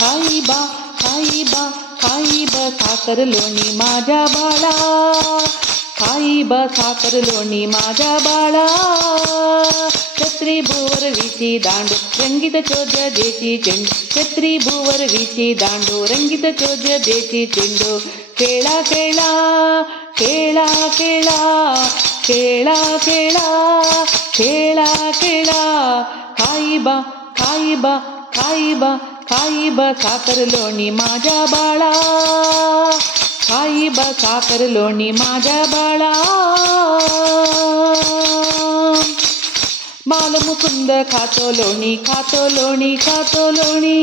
खाईबा खाईबा खाईबा साखर लोणी माझ्या बाळा, खाईबा साखर लोणी माझ्या बाळा. छत्री भुवर विची दांडू रंगीत चोद्य देची चेंडू, छत्री भुवर विची दांडू रंगीत चोद्य देची चेंडू. खेळा खेळा खेळा खेळा खेळा खेळा खेळा खेळा. खाईबा खाईबा खाईबा खाईबा साखर लोणी माझ्या बाळा, खाईबा साखर लोणी माझ्या बाळा. बालमुकुंद खातो लोणी, खातो लोणी, खातो लोणी.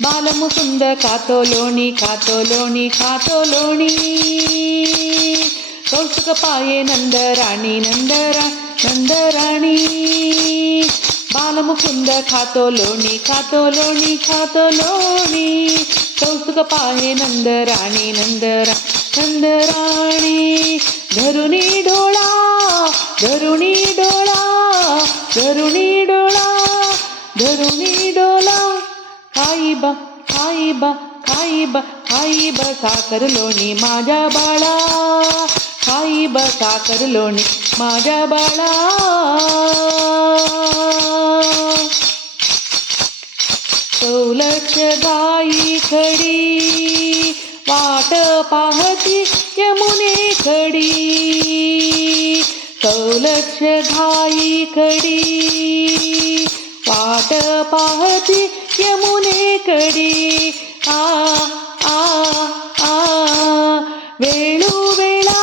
बालमुकुंद खातो लोणी, खातो लोणी, खातो लोणी. कौतुक पाये नंदराणी, नंदराणी. बालमुकुंद खातो लोणी, खातो लोणी, खातो लोणी. कौतुक पाहे नंदराणी, नंदराणी. धरुणी डोळा, धरुणी डोळा, धरुणी डोळा, धरुणी डोळा. खाईबा खाईबा खाईबा खाईबा साखर लोणी माझ्या बाळा, खाईबा साखर लोणी माझ्या बाळा. सौलक्ष गाई खडी, वाट पाहती यमुने खडी. सौलक्ष गाई खडी, वाट पाहती यमुने खडी. आ आ आ वेळूवेळा,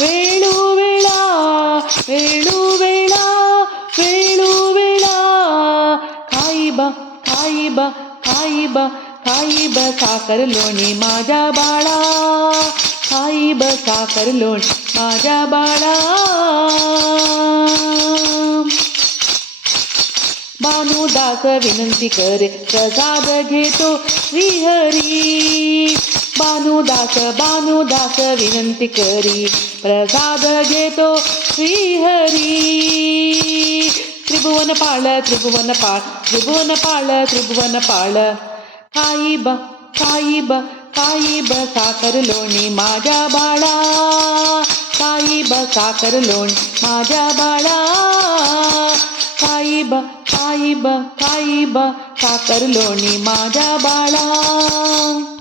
वेळूवेळा, वेळूवेळा, वेळूवेळा. खाईबा खाईबा खाईबा खाईबा साखर लोणी माझ्या बाळा, खाईबा साखर लोणी माझ्या बाळा. भानुदास विनंती करे प्रसाद घेतो श्रीहरी. भानुदास विनंती करी प्रसाद घेतो श्रीहरी. त्रिभुवनपाळ त्रिभुवनपाळ त्रिभुवनपाळ त्रिभुवनपाळ. खाईबा खाईबा खाईबा साखर लोणी माझ्या बाळा, खाईबा साखर लोणी माझ्या बाळा. खाईबा खाईबा खाईबा साखर लोणी माझ्या बाळा.